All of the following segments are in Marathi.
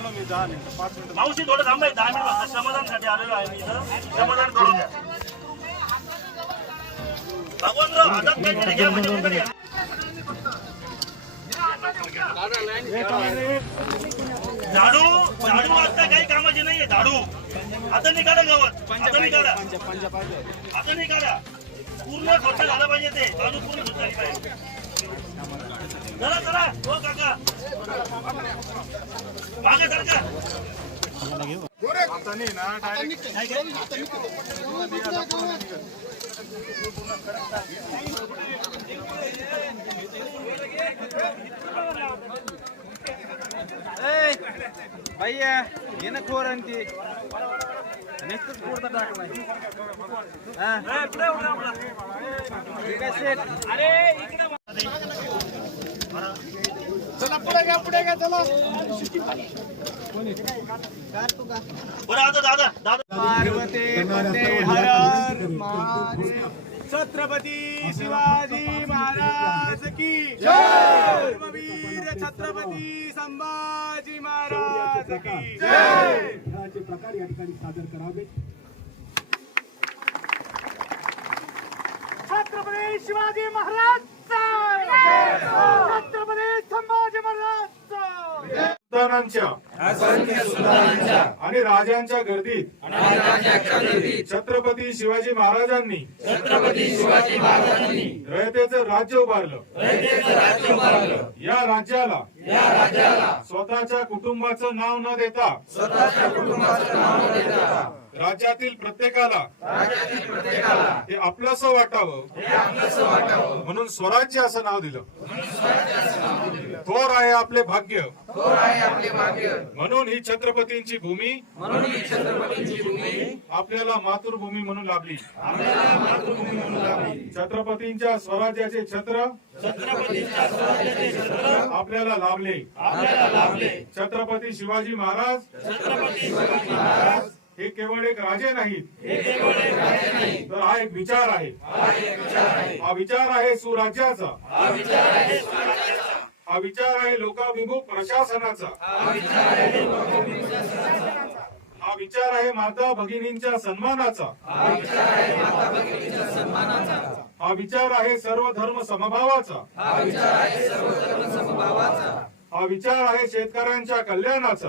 आलो मी दहा मिनिटं पाच साईडचा मावशी थोडं थांबाय दहा मिनिट समाधानसाठी आलेलो आहे मी इथं. समाधान करून द्या भगवानराव हातात काहीतरी घ्या म्हणजे उभं घ्या. झाडू झाडू आता काही कामाची नाहीये झाडू. आता नाही काढा गावात. आता नाही काढा आता नाही काढा पूर्ण स्वच्छ झालं पाहिजे ते. झाडू पूर्ण स्वच्छ झाली पाहिजे. चला चला. हो काका. भैया ये ना खोर आणि ती. नेक्स्ट पुढचा टाकलाय. हा? आहे शेट बरं आता दादा दादा. पार्वती हर हर महादेव. छत्रपती शिवाजी महाराज की जय. वीर छत्रपती संभाजी महाराज की जय. खेळाचे प्रकार या ठिकाणी सादर करावे छत्रपती शिवाजी महाराज छत्रपती संभाजी महाराज आणि राजांच्या गर्दीत. छत्रपती शिवाजी महाराजांनी रयतेचं राज्य उभारलं. या राज्याला स्वतःच्या कुटुंबाचं नाव न देता राज्यातील प्रत्येकाला हे आपलंस वाटावं. म्हणून स्वराज्य असं नाव दिलं. थोर आहे आपले भाग्य. म्हणून ही छत्रपतींची भूमी. आपल्याला मातृभूमी म्हणून लाभली. छत्रपतींच्या स्वराज्याचे छत्र. आपल्याला लाभले. छत्रपती शिवाजी महाराज. हे केवळ एक राजे नाहीत तर हा एक विचार आहे हा विचार आहे सुराज्याचा हा विचार आहे लोकाभिमुख प्रशासनाचा हा विचार आहे माता भगिनींच्या सन्मानाचा हा विचार आहे सर्व धर्म समभावाचा हा विचार आहे शेतकऱ्यांच्या कल्याणाचा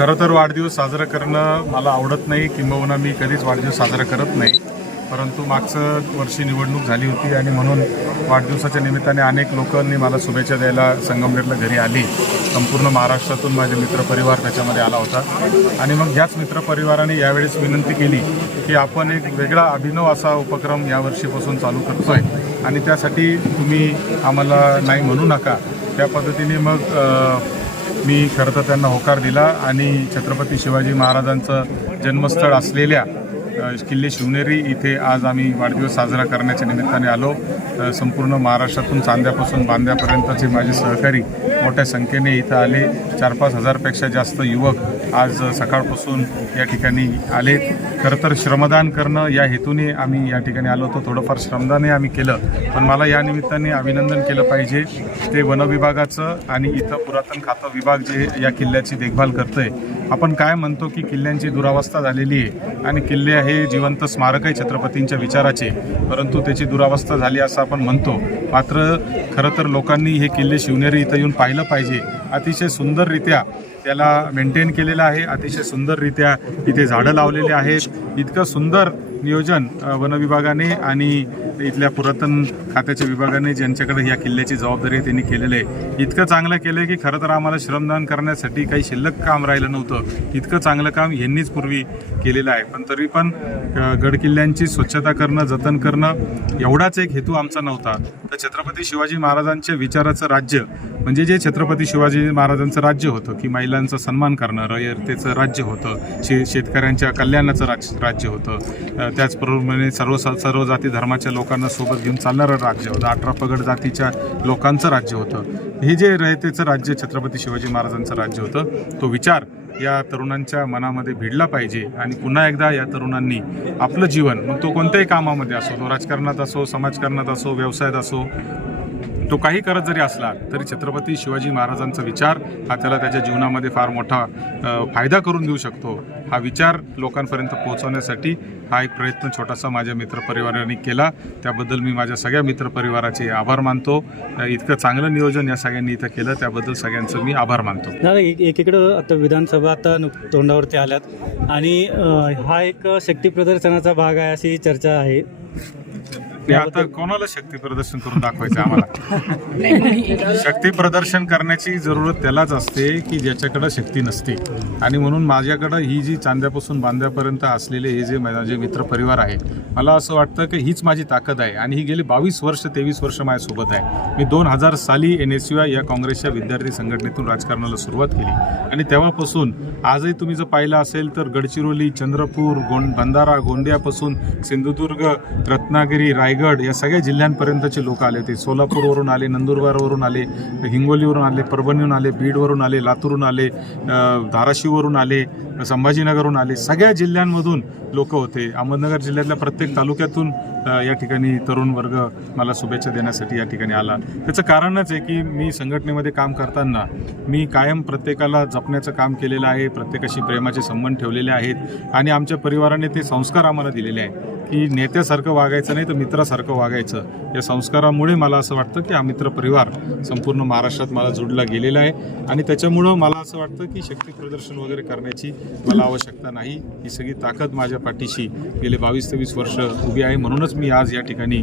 खरं तर वाढदिवस साजरा करणं मला आवडत नाही किंबहुना मी कधीच वाढदिवस साजरा करत नाही. परंतु मागचं वर्षी निवडणूक झाली होती आणि म्हणून वाढदिवसाच्या निमित्ताने अनेक लोकांनी मला शुभेच्छा द्यायला संगमनेरला घरी आली. संपूर्ण महाराष्ट्रातून माझे मित्रपरिवार त्याच्यामध्ये आला होता. आणि मग ह्याच मित्रपरिवाराने यावेळेस विनंती केली की आपण एक वेगळा अभिनव असा उपक्रम यावर्षीपासून चालू करतोय. आणि त्यासाठी तुम्ही आम्हाला नाही म्हणू नका. त्या पद्धतीने मग मी खरं तर त्यांना होकार दिला आणि छत्रपती शिवाजी महाराजांचं जन्मस्थळ असलेल्या किल्ले शिवनेरी इथे आज आम्ही वाढदिवस साजरा करण्याच्या निमित्ताने आलो. संपूर्ण महाराष्ट्रातून चांद्यापासून बांद्यापर्यंतचे माझे सहकारी मोठ्या संख्येने इथं आले. चार पाच हजारपेक्षा जास्त युवक आज सकाळपासून या ठिकाणी आले खरं तर श्रमदान करणं या हेतूने आम्ही या ठिकाणी आलो होतो. थोडंफार श्रमदानही आम्ही केलं. पण मला या निमित्ताने अभिनंदन केलं पाहिजे. ते वनविभागाचं आणि इथं पुरातन खातं विभाग जे या किल्ल्याची देखभाल करतं आहे आपण काय म्हणतो की किल्ल्यांची दुरावस्था झालेली आहे आणि किल्ले हे जिवंत स्मारक आहे छत्रपतींच्या विचाराचे परंतु त्याची दुरावस्था झाली असं आपण म्हणतो. मात्र खरं तर लोकांनी हे किल्ले शिवनेरी इथं येऊन पाहिलं पाहिजे. अतिशय सुंदररित्या त्याला मेंटेन केलेलं आहे. अतिशय सुंदररित्या इथे झाडं लावलेली आहेत. इतकं सुंदर नियोजन वनविभागाने आणि इथल्या पुरातन खात्याच्या विभागाने ज्यांच्याकडे या किल्ल्याची जबाबदारी आहे त्यांनी केलेलं आहे. इतकं चांगलं केलं आहे की खरं तर आम्हाला श्रमदान करण्यासाठी काही शिल्लक काम राहिलं नव्हतं. इतकं चांगलं काम यांनीच पूर्वी केलेलं आहे. पण तरी पण गडकिल्ल्यांची स्वच्छता करणं जतन करणं एवढाच एक हेतू आमचा नव्हता. तर छत्रपती शिवाजी महाराजांच्या विचाराचं राज्य म्हणजे जे छत्रपती शिवाजी महाराजांचं राज्य होतं की महिलांचा सन्मान करणं रयतेचं राज्य होतं शे शेतकऱ्यांच्या कल्याणाचं राज राज्य होतं. त्याचप्रमाणे सर्व सर्व जाती धर्माच्या लोक लोकांना सोबत घेऊन चालणारं राज्य होतं. अठरा पगड जातीच्या लोकांचं राज्य होतं. हे जे रयतेचं राज्य छत्रपती शिवाजी महाराजांचं राज्य होतं तो विचार या तरुणांच्या मनामध्ये भिडला पाहिजे आणि पुन्हा एकदा या तरुणांनी आपलं जीवन मग तो कोणत्याही कामामध्ये असो तो राजकारणात असो समाजकारणात असो व्यवसायात असो तो काही करत जरी असला तरी छत्रपती शिवाजी महाराजांचा विचार हा त्याला त्याच्या जीवनामध्ये फार मोठा फायदा करून देऊ शकतो. हा विचार लोकांपर्यंत पोहोचवण्यासाठी हा एक प्रयत्न छोटासा माझ्या मित्रपरिवाराने केला. त्याबद्दल मी माझ्या सगळ्या मित्रपरिवाराचे आभार मानतो. इतकं चांगलं नियोजन या सगळ्यांनी इथं केलं. त्याबद्दल सगळ्यांचं मी आभार मानतो. दादा एक एकीकडं आता विधानसभा आता तोंडावरती आल्यात. आणि हा एक शक्ती प्रदर्शनाचा भाग आहे अशी चर्चा आहे. ते आता कोणाला शक्ती प्रदर्शन करून दाखवायचं आम्हाला? शक्ती प्रदर्शन करण्याची जरूरत त्यालाच असते की ज्याच्याकडे शक्ती नसते. आणि म्हणून माझ्याकडं ही जी चांद्यापासून बांद्यापर्यंत असलेले हे जे माझे मित्र परिवार आहे मला असं वाटतं की हीच माझी ताकद आहे. आणि ही गेली बावीस वर्ष तेवीस वर्ष माझ्यासोबत आहे. मी दोन हजार साली एन एस यू आय या काँग्रेसच्या विद्यार्थी संघटनेतून राजकारणाला सुरुवात केली. आणि तेव्हापासून आजही तुम्ही जर पाहिलं असेल तर गडचिरोली चंद्रपूर गोंड भंडारा गोंदियापासून सिंधुदुर्ग रत्नागिरी रायगड या सगळ्या जिल्ह्यांपर्यंतचे लोक आले होते. सोलापूरवरून आले नंदुरबारवरून आले हिंगोलीवरून आले परभणीहून आले बीडवरून आले लातूरहून आले धाराशिववरून आले संभाजीनगरहून आले. सगळ्या जिल्ह्यांमधून लोक होते. अहमदनगर जिल्ह्यातल्या प्रत्येक तालुक्यातून या ठिकाणी तरुण वर्ग मला शुभेच्छा देण्यासाठी या ठिकाणी आला. त्याचं कारणच आहे की मी संघटनेमध्ये काम करताना मी कायम प्रत्येकाला जपण्याचं काम केलेलं आहे. प्रत्येकाशी प्रेमाचे संबंध ठेवलेले आहेत. आणि आमच्या परिवाराने ते संस्कार आम्हाला दिलेले आहे की नेत्यासारखं वागायचं नाही तर मित्रासारखं वागायचं. या संस्कारामुळे मला असं वाटतं की हा मित्र परिवार संपूर्ण महाराष्ट्रात मला जोडला गेलेला आहे. आणि त्याच्यामुळं मला असं वाटतं की शक्ती प्रदर्शन वगैरे करण्याची मला आवश्यकता नाही. ही सगळी ताकद माझ्या पाठीशी गेले बावीस तेवीस वर्ष उभी आहे. म्हणूनच मी आज या ठिकाणी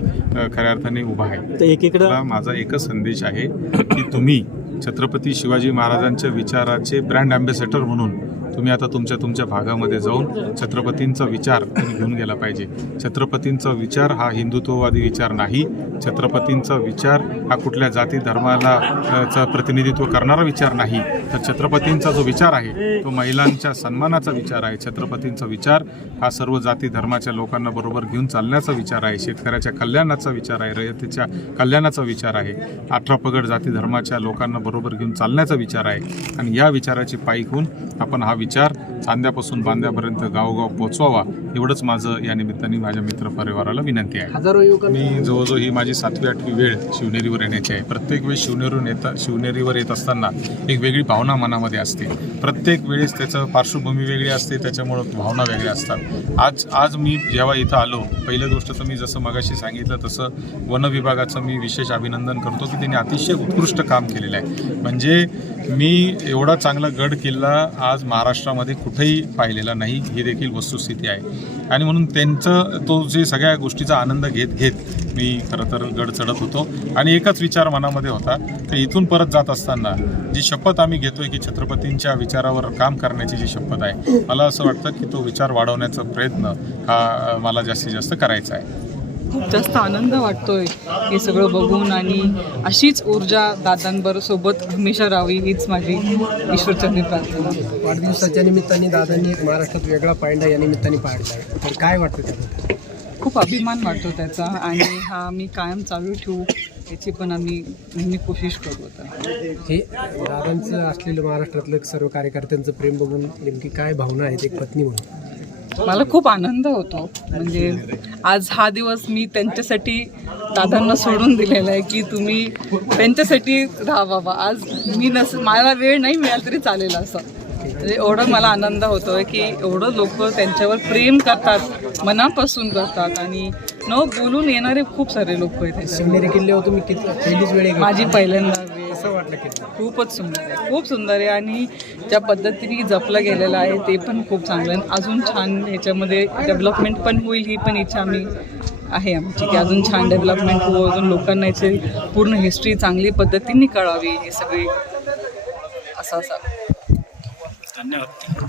खऱ्या अर्थाने उभा आहे. तर एकीकडं माझा एकच संदेश आहे की तुम्ही छत्रपती शिवाजी महाराजांच्या विचाराचे ब्रँड अँबॅसेडर म्हणून तुम्ही आता तुमच्या तुमच्या भागामध्ये जाऊन छत्रपतींचा विचार तुम्ही घेऊन गेला पाहिजे. छत्रपतींचा विचार हा हिंदुत्ववादी विचार नाही. छत्रपतींचा विचार हा कुठल्या जाती धर्माला चा प्रतिनिधित्व करणारा विचार नाही. तर छत्रपतींचा जो विचार आहे तो महिलांच्या सन्मानाचा विचार आहे. छत्रपतींचा विचार हा सर्व जाती धर्माच्या लोकांना बरोबर घेऊन चालण्याचा विचार आहे. शेतकऱ्याच्या कल्याणाचा विचार आहे. रयतेच्या कल्याणाचा विचार आहे. अठरा पगड जाती धर्माच्या लोकांना बरोबर घेऊन चालण्याचा विचार आहे. आणि या विचाराची पायी होऊन आपण हा विचार चांद्यापासून बांद्यापर्यंत गावोगाव पोचवावा एवढंच माझं या निमित्ताने माझ्या मित्र परिवाराला विनंती आहे. हजारो मी जवळजवळ ही माझी सातवी आठवी वेळ शिवनेरीवर येण्याची आहे. प्रत्येक वेळेस शिवनेरीवरून येता शिवनेरीवर येत असताना एक वेगळी भावना मनामध्ये असते. प्रत्येक वेळेस त्याचं पार्श्वभूमी वेगळी असते त्याच्यामुळं भावना वेगळ्या असतात. आज आज मी जेव्हा इथं आलो पहिली गोष्ट तर मी जसं मगाशी सांगितलं तसं वन विभागाचं मी विशेष अभिनंदन करतो की त्यांनी अतिशय उत्कृष्ट काम केलेलं आहे. म्हणजे मी एवढा चांगला गड किल्ला आज महाराष्ट्रामध्ये कुठेही पाहिलेला नाही ही देखील वस्तुस्थिती आहे. आणि म्हणून त्यांचं तो जे सगळ्या गोष्टीचा आनंद घेत घेत मी खरं तर गड चढत होतो. आणि एकच विचार मनामध्ये होता की इथून परत जात असताना जी शपथ आम्ही घेतोय की छत्रपतींच्या विचारावर काम करण्याची जी शपथ आहे मला असं वाटतं की तो विचार वाढवण्याचा प्रयत्न हा मला जास्तीत जास्त करायचा आहे. खूप जास्त आनंद वाटतोय हे सगळं बघून आणि अशीच ऊर्जा दादांबर सोबत हमेशा राहावी हीच माझी ईश्वरचरणी प्रार्थना. वाढदिवसाच्या निमित्ताने दादांनी एक महाराष्ट्रात वेगळा पायंडा या निमित्ताने पाडलाय तर काय वाटतं त्याबद्दल? खूप अभिमान वाटतो त्याचा आणि हा मी कायम चालू ठेवू याची पण आम्ही नेहमी कोशिश करू आता. हे दादांचं असलेलं महाराष्ट्रातलं सर्व कार्यकर्त्यांचं प्रेम बघून नेमकी काय भावना आहेत एक पत्नी म्हणून? मला खूप आनंद होतो. म्हणजे आज हा दिवस मी त्यांच्यासाठी दादांना सोडून दिलेला आहे की तुम्ही त्यांच्यासाठी राहा बाबा आज मी नस मला वेळ नाही मिळाला तरी चालेल असं. म्हणजे एवढं मला आनंद होतोय की एवढं लोक त्यांच्यावर प्रेम करतात मनापासून करतात आणि न बोलून येणारे खूप सारे लोक आहेत. शिवनेरी किल्ल्यावर तुम्ही किती पहिलीच वेळ आहे का? माझी पहिल्यांदा. कसं वाटलं किती खूपच सुंदर आहे. खूप सुंदर आहे आणि ज्या पद्धतीने जपलं गेलेलं आहे ते पण खूप चांगलं आहे. आणि अजून छान ह्याच्यामध्ये डेव्हलपमेंट पण होईल ही पण इच्छा आम्ही आहे आमची की अजून छान डेव्हलपमेंट हो अजून लोकांना याची पूर्ण हिस्ट्री चांगली पद्धतीने कळावी हे सगळे. असं असं. धन्यवाद.